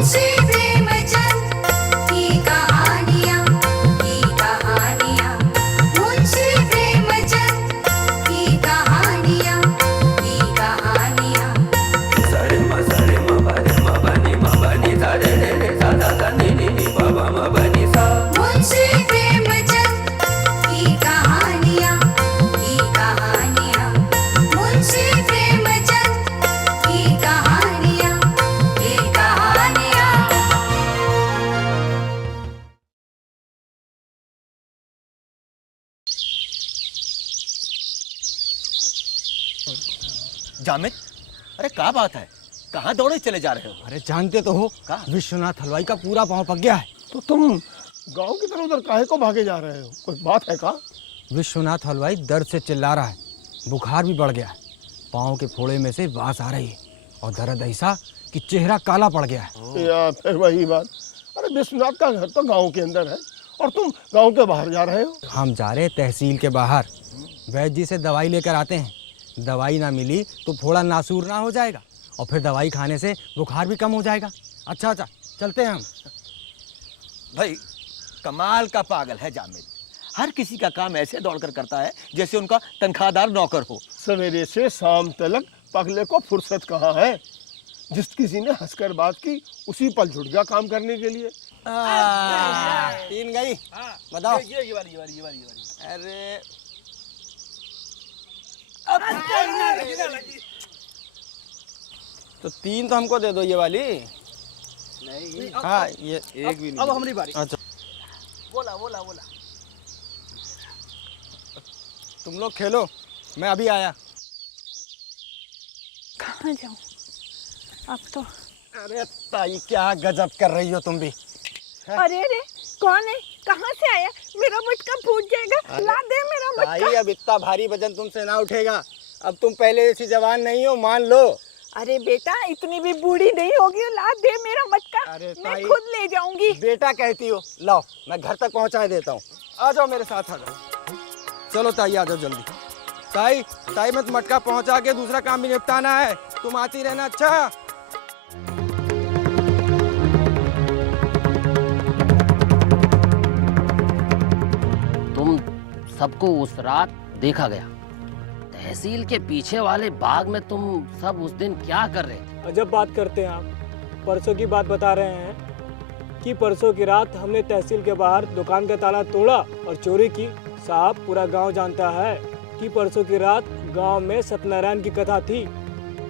मुंशी प्रेमचंद की कहानियाँ मुंशी प्रेमचंद की कहानियाँ सरे म बनी सा रे रे रे सा सा सा नी नी नी पा पा म बनी सा। मुंशी प्रेमचंद की कहानियाँ मुंशी प्रेमचंद की कहानियाँ जामिद, अरे क्या बात है, कहाँ दौड़े चले जा रहे हो? अरे जानते तो हो कहाँ? विश्वनाथ हलवाई का पूरा पाँव पक गया है। तो तुम गांव की तरफ उधर काहे को भागे जा रहे हो? कोई बात है का? विश्वनाथ हलवाई दर्द से चिल्ला रहा है, बुखार भी बढ़ गया है, पाँव के फोड़े में से बास आ रही है और दर्द ऐसा कि चेहरा काला पड़ गया है। या फिर वही बात। अरे विश्वनाथ का घर तो गांव के अंदर है और तुम गांव के बाहर जा रहे हो। हम जा रहे हैं तहसील के बाहर, वैद्य जी से दवाई लेकर आते हैं। दवाई ना मिली तो फोड़ा नासूर ना हो जाएगा और फिर दवाई खाने से बुखार भी कम हो जाएगा। अच्छा चलते हैं हम। भाई कमाल का पागल है जामिद, हर किसी का काम ऐसे दौड़कर करता है जैसे उनका तनख्वाहदार नौकर हो। सवेरे से शाम तक पगले को फुर्सत कहाँ है? जिस किसी ने हंसकर बात की उसी पल जुट गया काम करने के लिए। तीन गई, बताओ। ये वाली। अरे तो तीन तो हमको दे दो, ये वाली नहीं। हाँ ये एक भी नहीं। अब हमारी बारी। अच्छा बोला। तुम लोग खेलो, मैं अभी आया। कहाँ जाऊँ अब तो? अरे ताई क्या गजब कर रही हो तुम भी। अरे कौन है? कहाँ से आया? मेरा मटका फूट जाएगा, ला दे मेरा ताई मटका। अब इतना भारी वजन तुमसे ना उठेगा, अब तुम पहले ऐसी जवान नहीं हो, मान लो। अरे बेटा इतनी भी बूढ़ी नहीं होगी, ला दे मेरा मटका। अरे मैं ताई, खुद ले जाऊंगी। बेटा कहती हो, लाओ मैं घर तक पहुंचा देता हूँ। आ जाओ मेरे साथ, आ जाओ। चलो ताई आ जाओ जल्दी। ताई मत मटका पहुंचा के दूसरा काम भी निपटाना है, तुम आती रहना। अच्छा तुम सबको उस रात देखा गया तहसील के पीछे वाले बाग में। तुम सब उस दिन क्या कर रहे थे? अजब बात करते हैं आप। परसों की बात बता रहे हैं कि परसों की रात हमने तहसील के बाहर दुकान का ताला तोड़ा और चोरी की। साहब पूरा गांव जानता है कि परसों की रात गांव में सत्यनारायण की कथा थी।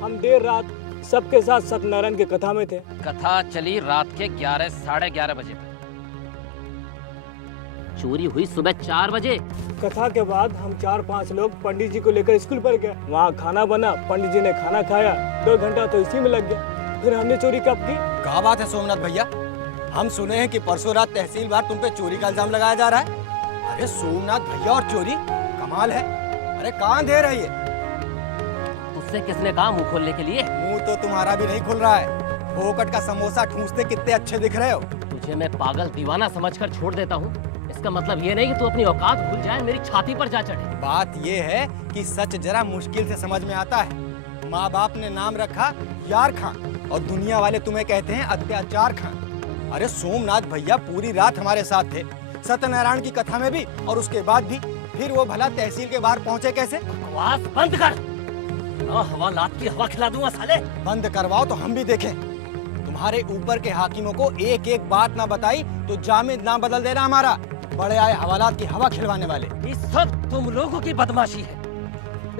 हम देर रात सबके साथ सत्यनारायण की कथा में थे। कथा चली रात के 11 साढ़े 11 बजे तक, चोरी हुई सुबह 4 बजे। कथा के बाद हम 4-5 लोग पंडित जी को लेकर स्कूल पर गए। वहाँ खाना बना, पंडित जी ने खाना खाया, 2 घंटा तो इसी में लग गया। फिर हमने चोरी कब की? क्या बात है सोमनाथ भैया, हम सुने हैं कि परसों रात तहसील बाहर तुम पे चोरी का इल्जाम लगाया जा रहा है। अरे सोमनाथ भैया और चोरी, कमाल है। अरे कहाँ दे रही है? उससे किसने कहा मुंह खोलने के लिए? मुंह तो तुम्हारा भी नहीं खुल रहा है। फोकट का समोसा ठूंसते कितने अच्छे दिख रहे हो। तुझे मैं पागल दीवाना समझकर छोड़ देता हूँ, इसका मतलब ये नहीं कि तू अपनी औकात भूल जाए, मेरी छाती पर जा चढ़े। बात ये है कि सच जरा मुश्किल से समझ में आता है। माँ बाप ने नाम रखा यार खां और दुनिया वाले तुम्हें कहते हैं अत्याचार खां। अरे सोमनाथ भैया पूरी रात हमारे साथ थे, सत्यनारायण की कथा में भी और उसके बाद भी। फिर वो भला तहसील के बाहर पहुंचे कैसे? बकवास बंद कर, ना हवालात की हवा खिला दूंगा साले। बंद करवाओ तो हम भी देखें। तुम्हारे ऊपर के हाकिमों को एक एक बात ना बताई तो जामिन ना बदल देना हमारा। बड़े आए हवालात की हवा खिलवाने वाले। ये सब तुम लोगों की बदमाशी है।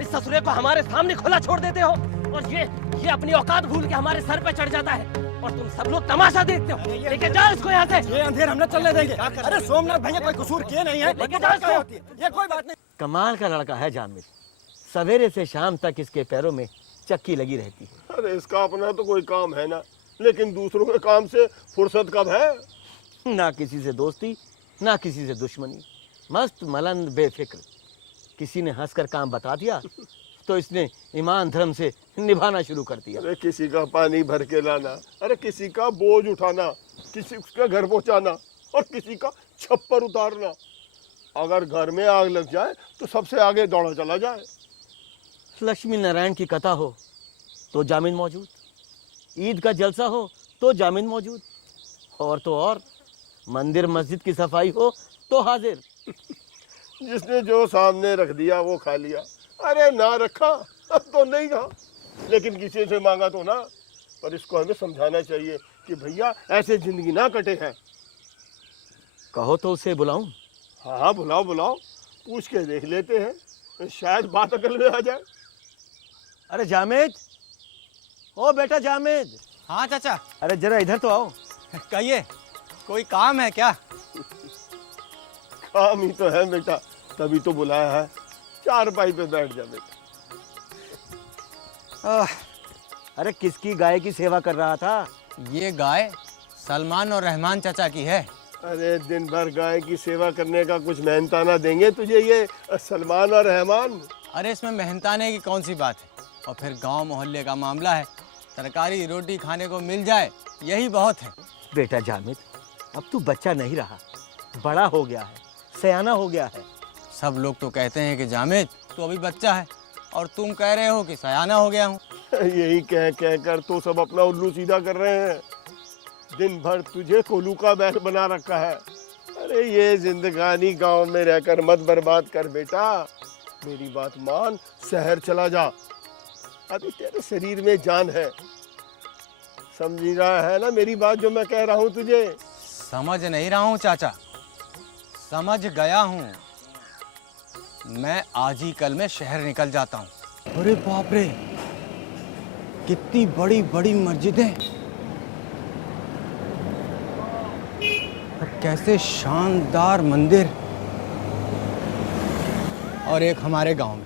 इस ससुरे को हमारे सामने खुला छोड़ देते हो और ये अपनी औकात भूल के हमारे सर पे चढ़ जाता है और तुम सब लोग तमाशा देखते हो। लेके जाओ इसको यहाँ से। ये अंधेर हम न चलने देंगे। अरे सोमनाथ भैया कोई कसूर किए नहीं है, लेके जाओ इसको। ये कोई बात नहीं। कमाल का लड़का है जामिद, सवेरे से शाम तक इसके पैरों में चक्की लगी रहती है। अरे इसका अपना तो कोई काम है ना, लेकिन दूसरों के काम से फुर्सत कब है? ना किसी से दोस्ती ना किसी से दुश्मनी, मस्त मलंद बेफिक्र। किसी ने हंसकर काम बता दिया तो इसने ईमान धर्म से निभाना शुरू कर दिया। अरे किसी का पानी भर के लाना, अरे किसी का बोझ उठाना, किसी उसका घर पहुंचाना और किसी का छप्पर उतारना। अगर घर में आग लग जाए तो सबसे आगे दौड़ा चला जाए। लक्ष्मी नारायण की कथा हो तो जामिन मौजूद, ईद का जलसा हो तो जामिन मौजूद, और तो और मंदिर मस्जिद की सफाई हो तो हाजिर। जिसने जो सामने रख दिया वो खा लिया, अरे ना रखा तो नहीं खा, लेकिन किसी से मांगा तो ना। पर इसको हमें समझाना चाहिए कि भैया ऐसे जिंदगी ना कटे हैं। कहो तो उसे बुलाऊं? हाँ हाँ, बुलाओ बुलाओ, पूछ के देख लेते हैं, शायद बात अकल में आ जाए। अरे जामेद, ओ बेटा जामेद, हाँ चाचा, अरे जरा इधर तो आओ। कहिए, कोई काम है क्या? काम ही तो है बेटा, तभी तो बुलाया है। चारपाई पे बैठ जा बेटा। अरे किसकी गाय की सेवा कर रहा था? ये गाय सलमान और रहमान चाचा की है। अरे दिन भर गाय की सेवा करने का कुछ मेहनताना देंगे तुझे ये सलमान और रहमान? अरे इसमें मेहनताने की कौन सी बात है, और फिर गांव मोहल्ले का मामला है, तरकारी रोटी खाने को मिल जाए यही बहुत है। बेटा जामिद, अब तू बच्चा नहीं रहा, बड़ा हो गया है, सयाना हो गया है। सब लोग तो कहते हैं कि जामिद तू अभी बच्चा है, और तुम कह रहे हो कि सयाना हो गया हूँ। यही कह कह कर तो सब अपना उल्लू सीधा कर रहे हैं। दिन भर तुझे कोलू का बैल बना रखा है। अरे ये जिंदगानी गांव में रहकर मत बर्बाद कर बेटा, मेरी बात मान, शहर चला जा। अभी तेरे शरीर में जान है, समझ रहा है ना मेरी बात जो मैं कह रहा हूँ तुझे? समझ नहीं रहा हूँ चाचा, समझ गया हूँ। मैं आज ही कल में शहर निकल जाता हूँ। अरे बाप रे, कितनी बड़ी बड़ी मस्जिदें, और कैसे शानदार मंदिर, और एक हमारे गांव में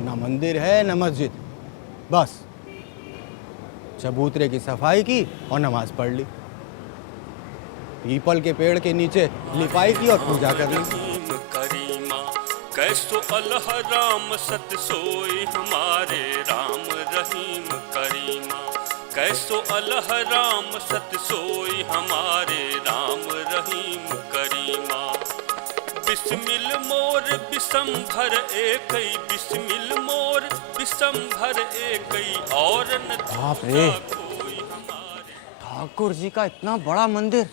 ना मंदिर है ना मस्जिद, बस चबूतरे की सफाई की और नमाज पढ़ ली, पीपल के पेड़ के नीचे लिपाई की और पूजा कर ली। कैसो अल्लाह राम सत सोई हमारे राम रहीम करीमा, कैसो अल्लाह राम सत सोई हमारे राम रहीम करीमा। बिस्मिल मोर बिसंभर एकई, बिस्मिल मोर बिसंभर एकई, और न बाप रे, कोई हमारे। ठाकुर जी का इतना बड़ा मंदिर।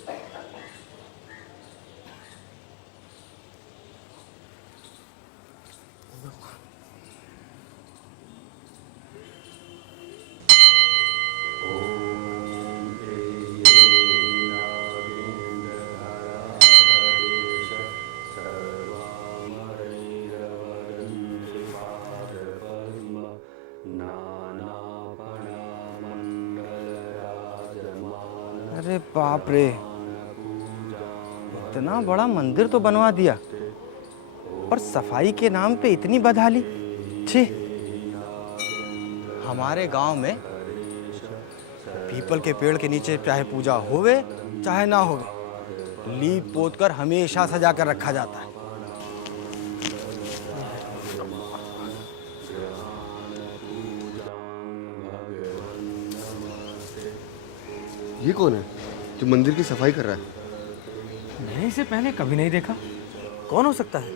अरे बाप रे, इतना बड़ा मंदिर तो बनवा दिया, और सफाई के नाम पे इतनी बदहाली। छी, हमारे गांव में पीपल के पेड़ के नीचे चाहे पूजा होवे चाहे ना होवे, लीप पोत कर हमेशा सजा कर रखा जाता है। ये कौन है जो मंदिर की सफाई कर रहा है? मैंने इसे पहले कभी नहीं देखा। कौन हो सकता है?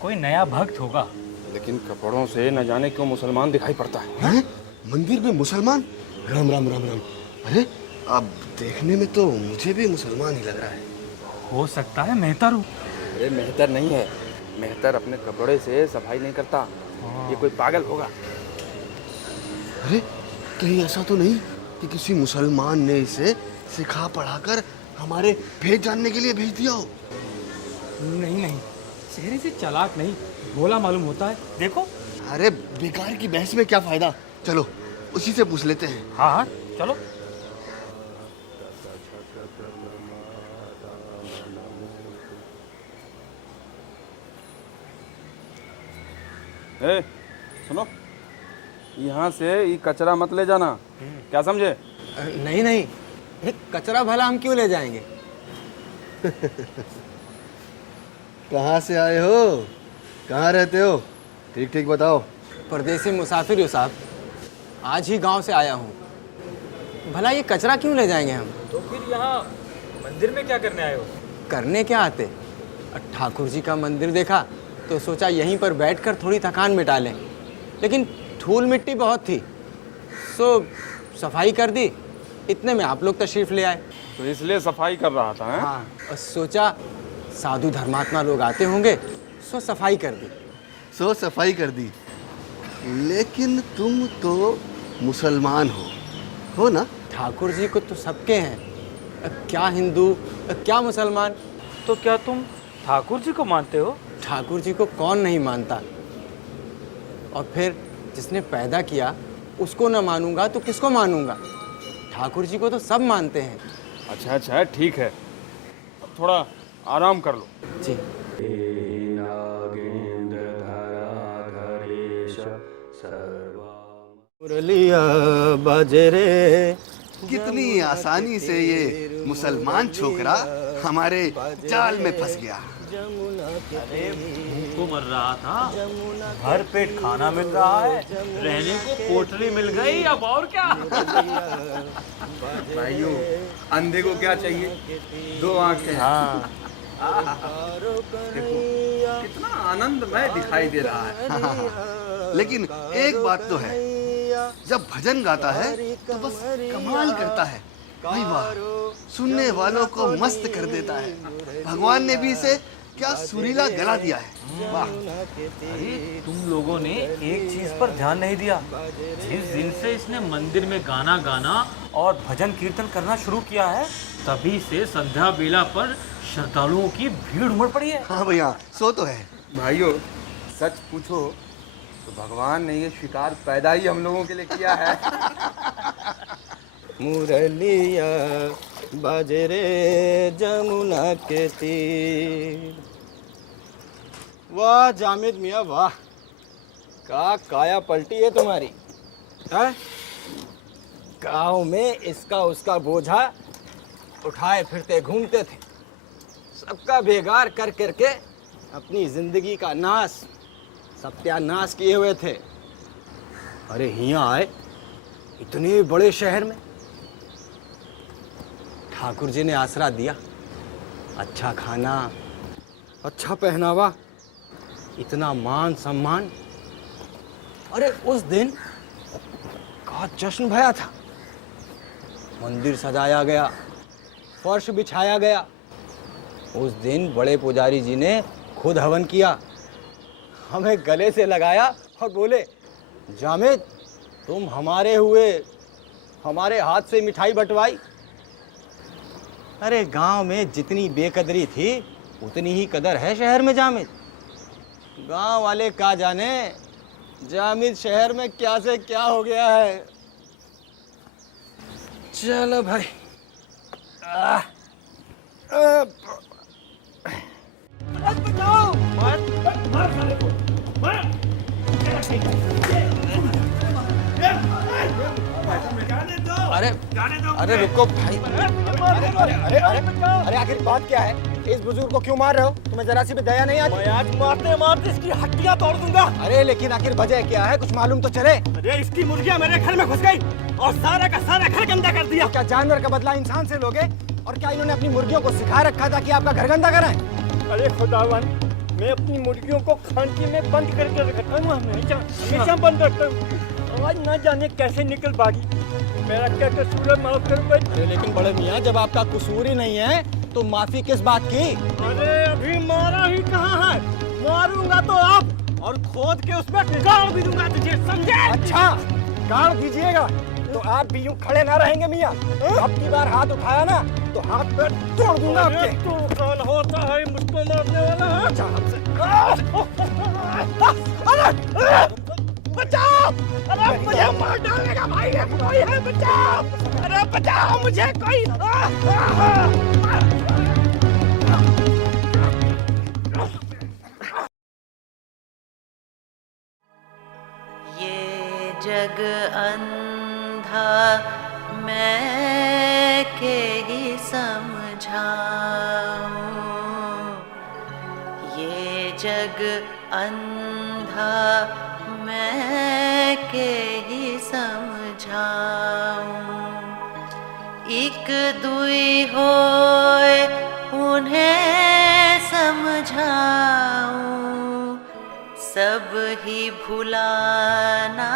कोई नया भक्त होगा। लेकिन कपड़ों से न जाने क्यों मुसलमान दिखाई पड़ता है। मंदिर में मुसलमान? राम राम राम राम। अरे अब देखने में तो मुझे भी मुसलमान ही लग रहा है। हो सकता है मेहतर हो। अरे मेहतर नहीं है, मेहतर अपने कपड़े से सफाई नहीं करता, ये कोई पागल होगा। अरे कहीं ऐसा तो नहीं कि किसी मुसलमान ने इसे सिखा पढ़ाकर हमारे भेद जानने के लिए भेज दिया हो? नहीं नहीं, चेहरे से चालाक नहीं, भोला मालूम होता है। देखो। अरे बेकार की बहस में क्या फायदा, चलो उसी से पूछ लेते हैं। हाँ हाँ चलो। ए, सुनो, यहाँ से ये कचरा मत ले जाना, क्या समझे? नहीं नहीं, एक कचरा भला हम क्यों ले जाएंगे? कहाँ से आए हो, कहाँ रहते हो, ठीक ठीक बताओ। परदेसी मुसाफिर हो साहब, आज ही गांव से आया हूँ। भला ये कचरा क्यों ले जाएंगे हम? तो फिर यहाँ मंदिर में क्या करने आए हो? करने क्या आते, ठाकुर जी का मंदिर देखा तो सोचा यहीं पर बैठकर थोड़ी थकान मिटा लें, लेकिन धूल मिट्टी बहुत थी, सो सफाई कर दी इतने में आप लोग तशरीफ ले आए। तो इसलिए सफाई कर रहा था, हैं? हाँ, और सोचा साधु धर्मात्मा लोग आते होंगे, सो सफाई कर दी। सो सफाई कर दी। लेकिन तुम तो मुसलमान हो ना? ठाकुर जी को तो सबके हैं, क्या हिंदू क्या मुसलमान। तो क्या तुम ठाकुर जी को मानते हो? ठाकुर जी को कौन नहीं मानता, और फिर जिसने पैदा किया उसको न मानूंगा तो किसको मानूंगा। ठाकुर जी को तो सब मानते हैं। अच्छा अच्छा, ठीक है, अब थोड़ा आराम कर लो। जी। मुरलिया बजरे कितनी आसानी से ये मुसलमान छोकरा हमारे जाल में फंस गया। भूखों मर रहा था, भर पेट खाना मिल रहा है, रहने को कोठरी मिल गई, अब और क्या। भाइयों, अंधे को क्या चाहिए? दो आंखें। हाँ, देखो कितना आनंदमय दिखाई दे रहा है। लेकिन एक बात तो है, जब भजन गाता है तो बस कमाल करता है। भाई वाह, सुनने वालों को मस्त कर देता है। भगवान ने भी इसे क्या सुरीला गला दिया है। वाह। अरे तुम लोगों ने एक चीज पर ध्यान नहीं दिया। जिस दिन से इसने मंदिर में गाना गाना और भजन कीर्तन करना शुरू किया है, तभी से संध्या बेला पर श्रद्धालुओं की भीड़ उमड़ पड़ी है। हाँ भैया, सो तो है। भाइयों, सच पूछो तो भगवान ने ये शिकार पैदा ही हम लोगों के लिए किया है। मुरलिया बजरे जमुना के तीर। वाह जामिद मियाँ वाह, का काया पलटी है तुम्हारी। है गाँव में इसका उसका बोझा उठाए फिरते घूमते थे, सबका बेगार कर करके अपनी जिंदगी का नाश सत्यानाश किए हुए थे। अरे यहाँ आए इतने बड़े शहर में, ठाकुर जी ने आसरा दिया, अच्छा खाना, अच्छा पहनावा, इतना मान सम्मान। अरे उस दिन का जश्न भया था, मंदिर सजाया गया, फर्श बिछाया गया। उस दिन बड़े पुजारी जी ने खुद हवन किया, हमें गले से लगाया और बोले, जामिद तुम हमारे हुए, हमारे हाथ से मिठाई बंटवाई। अरे गांव में जितनी बेकदरी थी उतनी ही कदर है शहर में जामिद। गांव वाले का जाने जामिद शहर में क्या से क्या हो गया है। चलो भाई। अरे अरे रुको भाई। अरे आखिर बात क्या है? इस बुजुर्ग को क्यों मार रहे हो? तुम्हें जरा सी भी दया नहीं आती? मैं आज मारते मारते इसकी हड्डियां तोड़ दूंगा। अरे लेकिन आखिर वजह क्या है, कुछ मालूम तो चले। अरे इसकी मुर्गियां मेरे घर में घुस गई और सारा का सारा घर गंदा कर दिया। क्या जानवर का बदला इंसान से लोगे? और क्या इन्होंने अपनी मुर्गियों को सिखा रखा था कि आपका घर गंदा कराएं? अरे खुदावन, मैं अपनी मुर्गियों को खांची में बंद करके रखता हूँ, हमेशा बंद रखता हूँ। आज ना जाने कैसे निकल भागी। मेरा क्या कसूर है, माफ करो भाई। अरे लेकिन बड़े मियाँ, जब आपका कसूर ही नहीं है तो माफी किस बात की? अरे अभी मारा ही कहाँ है, मारूंगा तो आप और खोद के उसमें गाड़ भी दूंगा तुझे, समझे? अच्छा गाड़ दीजिएगा तो आप भी यूं खड़े ना रहेंगे मियाँ। अब की बार हाथ उठाया ना तो हाथ पैर तोड़ दूंगा आपके। तू कौन होता है मुझको मारने वाला? अच्छा हमसे बचाओ! अरे मुझे मार डालेगा भाई, कोई है बचाओ! अरे बचाओ मुझे कोई! ये जग अंधा मैं के ही समझाऊं, ये जग अंधा मैं के ही समझाऊं। एक दुई होए उन्हें समझाऊं, सब ही भुलाना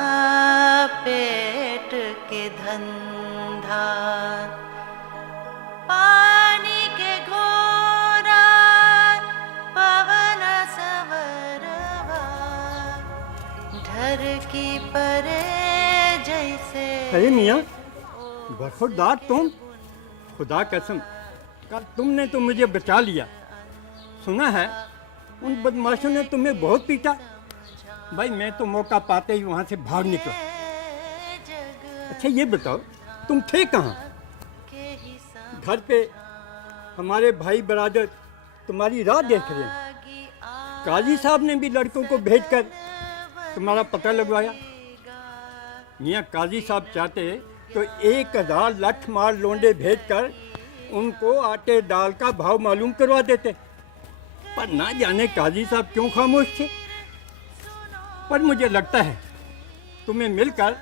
पेट के धंधा। धार, पानी के घोरा पवन सवरवा, ढर की परे जैसे। अरे मियाँ बरखुरदार तुम, खुदा कसम कल तुमने तो मुझे बचा लिया। सुना है उन बदमाशों ने तुम्हें बहुत पीटा। भाई मैं तो मौका पाते ही वहाँ से भाग निकला। अच्छा ये बताओ तुम थे कहाँ? घर पे हमारे भाई बरादर तुम्हारी राह देख रहे हैं। काजी साहब ने भी लड़कों को भेजकर तुम्हारा पता लगवाया। मियाँ काजी साहब चाहते तो 1000 लठ मार लोंडे भेजकर उनको आटे दाल का भाव मालूम करवा देते, पर ना जाने काजी साहब क्यों खामोश थे। पर मुझे लगता है तुम्हें मिलकर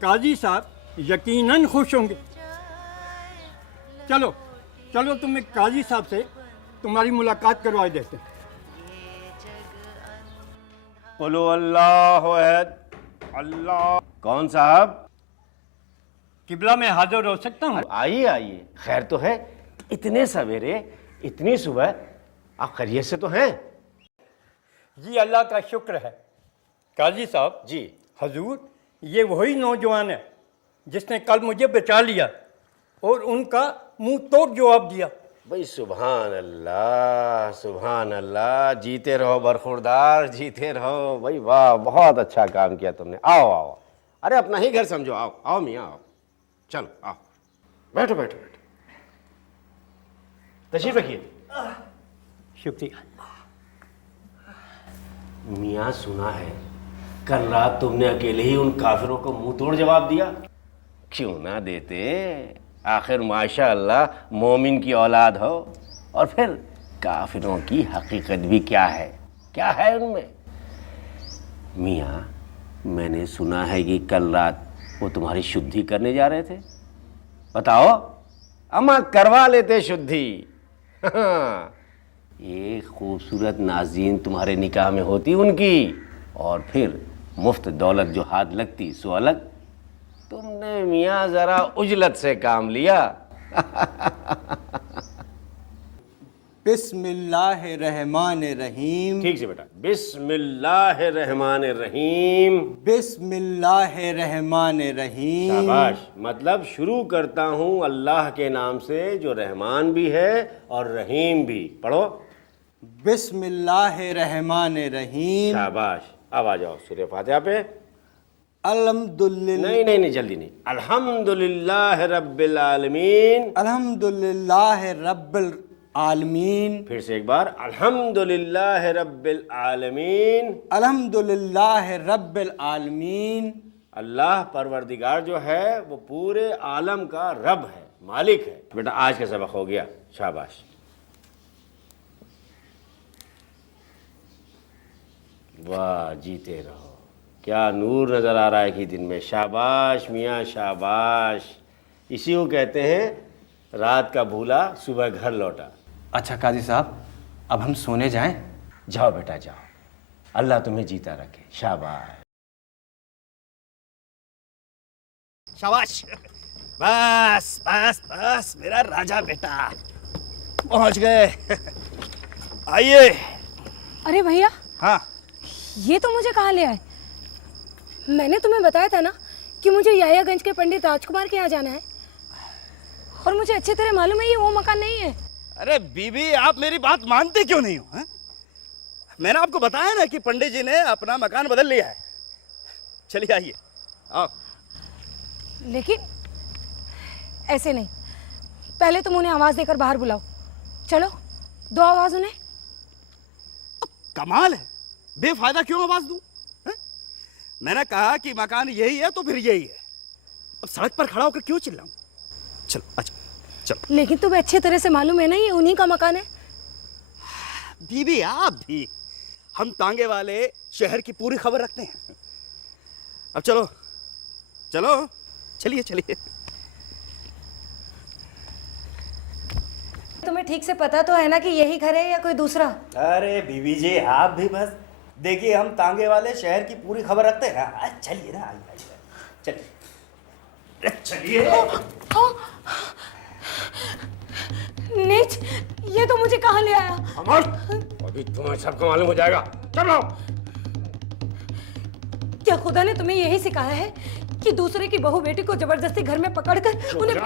काजी साहब यकीनन खुश होंगे। चलो चलो तुम्हें काजी साहब से तुम्हारी मुलाकात करवा देते। बोलो अल्लाह अहद, अल्लाह। कौन साहब? किबला में हाजिर हो सकता हूँ? आइए आइए, खैर तो है? इतने सवेरे, इतनी सुबह, आप खैरियत से तो हैं? जी अल्लाह का शुक्र है। काजी साहब जी। हजूर ये वही नौजवान है जिसने कल मुझे बचा लिया और उनका मुंह तोड़ जवाब दिया। भाई सुभान अल्लाह, सुभान अल्लाह। जीते रहो बरखुरदार, जीते रहो। भाई वाह, बहुत अच्छा काम किया तुमने। आओ आओ, अरे अपना ही घर समझो। आओ आओ मियाँ आओ, चलो आओ, बैठो बैठो बैठो, तशरीफ रखिए। शुक्रिया। मियाँ सुना है कल रात तुमने अकेले ही उन काफिरों को मुंह तोड़ जवाब दिया। क्यों ना देते, आखिर माशाअल्लाह मोमिन की औलाद हो। और फिर काफिरों की हकीकत भी क्या है उनमें। मियाँ मैंने सुना है कि कल रात वो तुम्हारी शुद्धि करने जा रहे थे। बताओ, अम्मा करवा लेते शुद्धि। एक खूबसूरत नाज़ीन तुम्हारे निकाह में होती उनकी, और फिर मुफ्त दौलत जो हाथ लगती सो अलग। तुमने मियाँ ज़रा उजलत से काम लिया। बिस्मिल्लाहिर्रहमानिर्रहीम। ठीक से बेटा, बिस्मिल्लाहिर्रहमानिर्रहीम। बिस्मिल्लाहिर्रहमानिर्रहीम। शाबाश। मतलब शुरू करता हूँ अल्लाह के नाम से जो रहमान भी है और रहीम भी। पढ़ो। बिस्मिल्लाहिर्रहमानिर्रहीम। शाबाश। अब आ जाओ सूरह फातिहा पे। अल्हम्दुलिल्लाह। नहीं जल्दी नहीं। अल्हम्दुलिल्लाह रब्बिल आलमीन। अल्हम्दुलिल्लाह रब्बिल आलमीन। फिर से एक बार, अल्हम्दुलिल्लाह रब्बिल आलमीन। अल्हम्दुलिल्लाह रब्बिल आलमीन। अल्लाह परवरदिगार जो है वो पूरे आलम का रब है, मालिक है। बेटा आज का सबक हो गया। शाबाश। वाह, जीते रहो। क्या नूर नज़र आ रहा है कि दिन में। शाबाश मियाँ, शाबाश। इसी को कहते हैं रात का भूला सुबह घर लौटा। अच्छा काजी साहब, अब हम सोने जाएं? जाओ बेटा जाओ, अल्लाह तुम्हें जीता रखे। शाबाश शाबाश। बस बस बस मेरा राजा बेटा, पहुंच गए। आइए। अरे भैया, हाँ ये तो मुझे कहाँ ले आए? मैंने तुम्हें बताया था ना कि मुझे यायागंज के पंडित राजकुमार के यहाँ जाना है, और मुझे अच्छी तरह मालूम है ये वो मकान नहीं है। अरे बीबी, आप मेरी बात मानते क्यों नहीं हो? है? मैंने आपको बताया ना कि पंडित जी ने अपना मकान बदल लिया है। चलिए आइए, आओ। लेकिन ऐसे नहीं, पहले तुम उन्हें आवाज देकर बाहर बुलाओ। चलो दो आवाज उन्हें। कमाल है, बेफायदा क्यों आवाज दूं? मैंने कहा कि मकान यही है तो फिर यही है। अब सड़क पर खड़ा होकर क्यों चिल्लाऊं? चलो अच्छा चलो। लेकिन तुम्हें अच्छी तरह से मालूम है ना ये उन्हीं का मकान है। बीबी आप भी, हम तांगे वाले शहर की पूरी खबर रखते हैं। अब चलो चलो, चलिए चलिए। तुम्हें ठीक से पता तो है ना कि यही घर है या कोई दूसरा? अरे बीबी जी आप भी बस देखिए, हम तांगे वाले शहर की पूरी खबर रखते हैं। चलिए ना, आइए चलिए। चलिए। नीच, ये तो मुझे कहाँ ले आया? अमर, अभी तुम्हें सबको मालूम हो जाएगा। चलो। क्या खुदा ने तुम्हें यही सिखाया है कि दूसरे की बहू बेटी को जबरदस्ती घर में पकड़कर उन्हें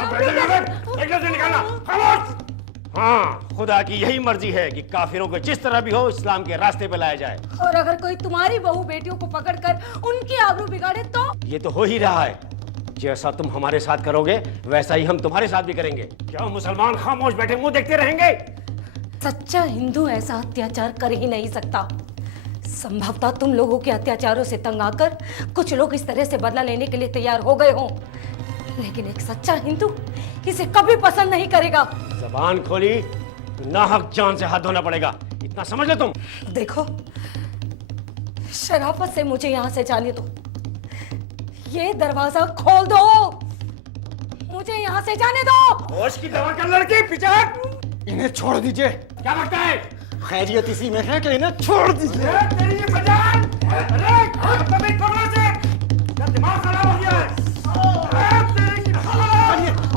हाँ, खुदा की यही मर्जी है कि काफिरों को जिस तरह भी हो इस्लाम के रास्ते पे लाया जाए। और अगर कोई तुम्हारी बहू बेटियों को पकड़कर उनकी आबरू बिगाड़े तो? ये तो हो ही रहा है। जैसा तुम हमारे साथ करोगे वैसा ही हम तुम्हारे साथ भी करेंगे। क्या मुसलमान खामोश बैठे मुंह देखते रहेंगे? सच्चा हिंदू ऐसा अत्याचार कर ही नहीं सकता। संभवतः तुम लोगों के अत्याचारों से तंग आकर कुछ लोग इस तरह से बदला लेने के लिए तैयार हो गए हों, लेकिन एक सच्चा हिंदू इसे कभी पसंद नहीं करेगा। जबान खोली तो नाहक जान से हाथ धोना पड़ेगा, इतना समझ लो तुम। देखो, शराफत से मुझे यहाँ से जाने दो। ये दरवाजा खोल दो, मुझे यहाँ से जाने दो। होश की दवा कर लड़के, पीछे हट। इन्हें छोड़ दीजिए। क्या लगता है? खैरियत इसी में है कि इन्हें छोड़ दीजिए। तेरी ये बजान! अरे, तुम्हें कमरे से क्या दिमाग खराब हो गया है?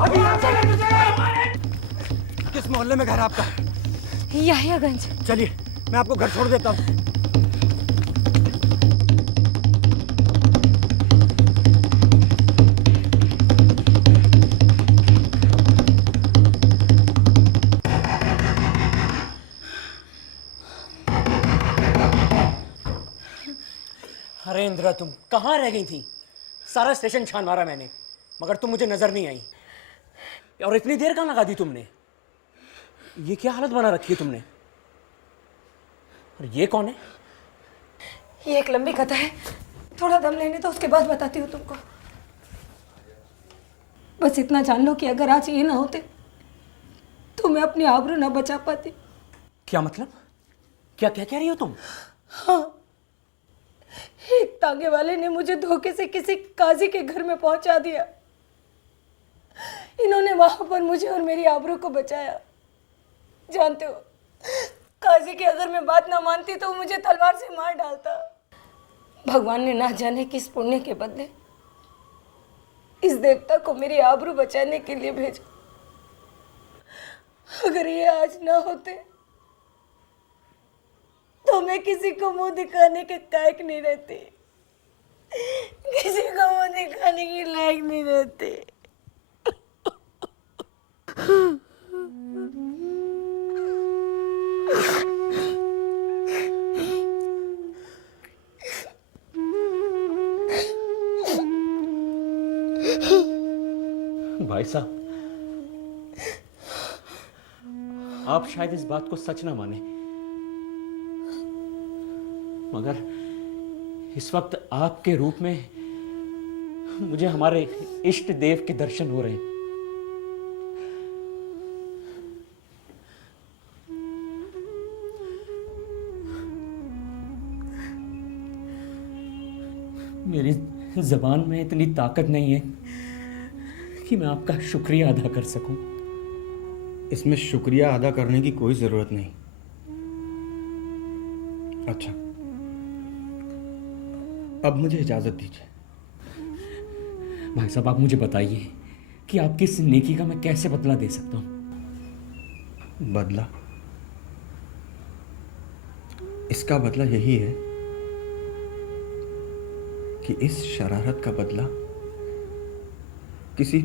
अभी किस मोहल्ले में घर है आपका? याहियागंज। चलिए, मैं आपको घर छोड़ देता हूँ। अरे इंदिरा, तुम कहाँ रह गई थी? सारा स्टेशन छान मारा मैंने, मगर तुम मुझे नजर नहीं आई। और इतनी देर कहाँ लगा दी तुमने? ये क्या हालत बना रखी है तुमने? और ये कौन है? ये एक लंबी कथा है, थोड़ा दम लेने दो, उसके बाद बताती हूँ तुमको। बस इतना जान लो कि अगर आज ये ना होते तो मैं अपनी आबरू ना बचा पाती। क्या मतलब? क्या क्या कह रही हो तुम? हाँ, एक तांगे वाले ने मुझे धोखे से किसी काजी के घर में पहुंचा दिया। इन्होंने वहां पर मुझे और मेरी आबरू को बचाया। जानते हो, काजी की अगर मैं बात ना मानती तो वो मुझे तलवार से मार डालता। भगवान ने ना जाने किस पुण्य के बदले इस देवता को मेरी आबरू बचाने के लिए भेजा। अगर ये आज ना होते तो मैं किसी को मुंह दिखाने के लायक नहीं रहती, किसी को मुंह दिखाने के लायक नहीं रहती। भाई साहब, आप शायद इस बात को सच ना माने, मगर इस वक्त आपके रूप में मुझे हमारे इष्ट देव के दर्शन हो रहे हैं। मेरी जबान में इतनी ताकत नहीं है कि मैं आपका शुक्रिया अदा कर सकूं। इसमें शुक्रिया अदा करने की कोई जरूरत नहीं। अच्छा, अब मुझे इजाजत दीजिए। भाई साहब, आप मुझे बताइए कि आपकी इस नेकी का मैं कैसे बदला दे सकता हूं? बदला? इसका बदला यही है कि इस शरारत का बदला किसी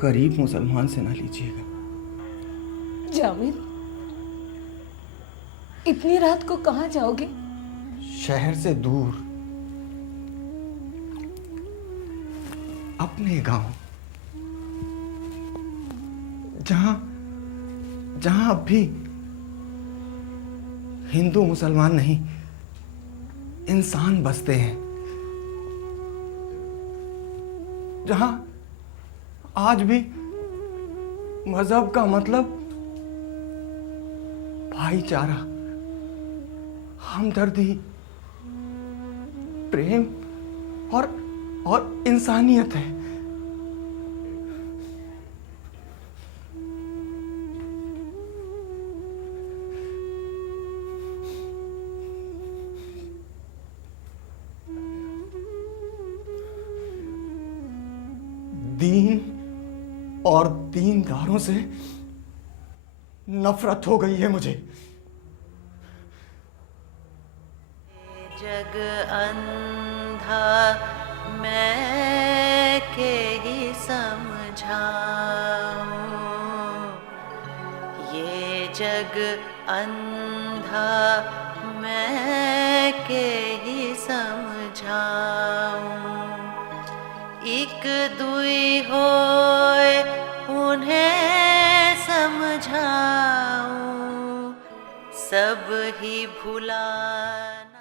गरीब मुसलमान से ना लीजिएगा। जामिद, इतनी रात को कहाँ जाओगे? शहर से दूर अपने गांव, जहां अब भी हिंदू मुसलमान नहीं, इंसान बसते हैं, जहां आज भी मजहब का मतलब भाईचारा, हमदर्दी, प्रेम और इंसानियत है। दीन और दीनदारों से नफरत हो गई है मुझे। जग अंधा मैं के ही समझाऊं, ये जग अंधा मैं के ही समझाऊं, एक दुई होए उन्हें समझाऊं, सब ही भुलाना।